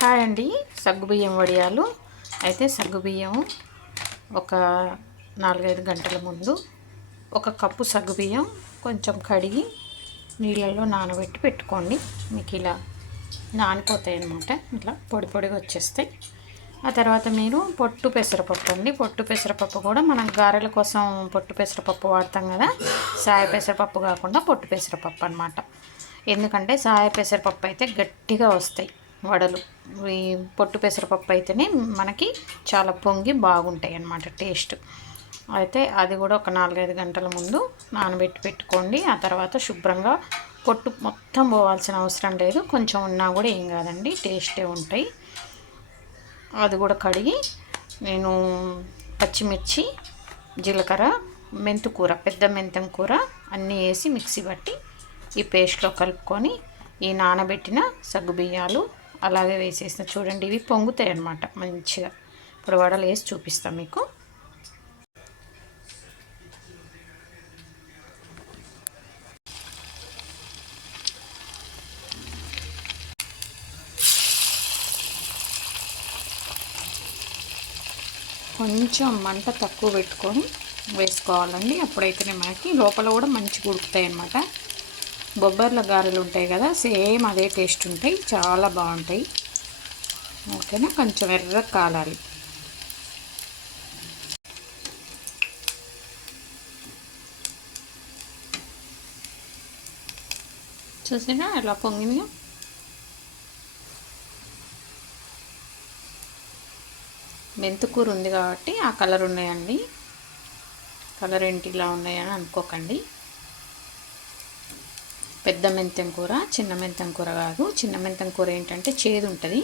Hi అండి. సగ్గుబియ్యం వడియాలు. అయితే సగ్గుబియ్యం ఒక నాలుగైదు గంటల ముందు ఒక కప్పు సగ్గుబియ్యం కొంచెం కడిగి నీళ్ళల్లో నానబెట్టి పెట్టుకోండి. మీకు ఇలా నానిపోతాయి అనమాట ఇట్లా పొడి పొడిగా వచ్చేస్తాయి. ఆ తర్వాత మీరు పొట్టు పెసరపప్పు అండి. పొట్టు పెసరపప్పు కూడా మనం గారెల కోసం పొట్టు పెసరపప్పు వాడతాం కదా. సాయ పెసరపప్పు కాకుండా పొట్టు పెసరపప్పు అనమాట ఎందుకంటే సాయ పెసరపప్పు అయితే గట్టిగా వస్తాయి. వడలు. ఈ పొట్టు పెసరపప్పు అయితేనే మనకి చాలా పొంగి బాగుంటాయి అన్నమాట టేస్ట్. అయితే అది కూడా ఒక నాలుగైదు గంటల ముందు నానబెట్టి పెట్టుకోండి. ఆ తర్వాత శుభ్రంగా పొట్టు మొత్తం పోవాల్సిన అవసరం లేదు. కొంచెం ఉన్నా కూడా ఏం కాదండి టేస్టే ఉంటాయి. అది కూడా కడిగి నేను పచ్చిమిర్చి జీలకర్ర మెంతుకూర పెద్ద మెంతం కూర అన్నీ వేసి మిక్సీ పట్టి ఈ పేస్ట్లో కలుపుకొని ఈ నానబెట్టిన సగ్గుబియ్యాలు అలాగే వేసేసిన చూడండి ఇవి పొంగుతాయి అన్నమాట మంచిగా. ఇప్పుడు వడలు వేసి చూపిస్తాం మీకు. కొంచెం మంట తక్కువ పెట్టుకొని వేసుకోవాలండి. అప్పుడైతేనే మనకి లోపల కూడా మంచిగా ఉడుకుతాయి అన్నమాట. బొబ్బర్ల గారెలు ఉంటాయి కదా సేమ్ అదే టేస్ట్ ఉంటాయి చాలా బాగుంటాయి. ఓకేనా? కొంచెం ఎర్ర కాలాలి. చూసినా ఎలా పొంగింది? మెంతుకూర ఉంది కాబట్టి ఆ కలర్ ఉన్నాయండి. కలర్ ఏంటి ఇలా ఉన్నాయని అనుకోకండి. పెద్ద మెంతం కూర చిన్న మెంతం కూర కాదు. చిన్న మెంతం కూర ఏంటంటే చేదు ఉంటుంది.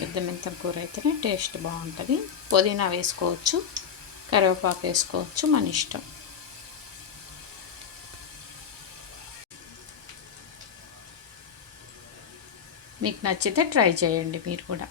పెద్ద మెంతం కూర అయితేనే టేస్ట్ బాగుంటుంది. పుదీనా వేసుకోవచ్చు కరివేపాకు వేసుకోవచ్చు మన ఇష్టం. మీకు నచ్చితే ట్రై చేయండి మీరు కూడా.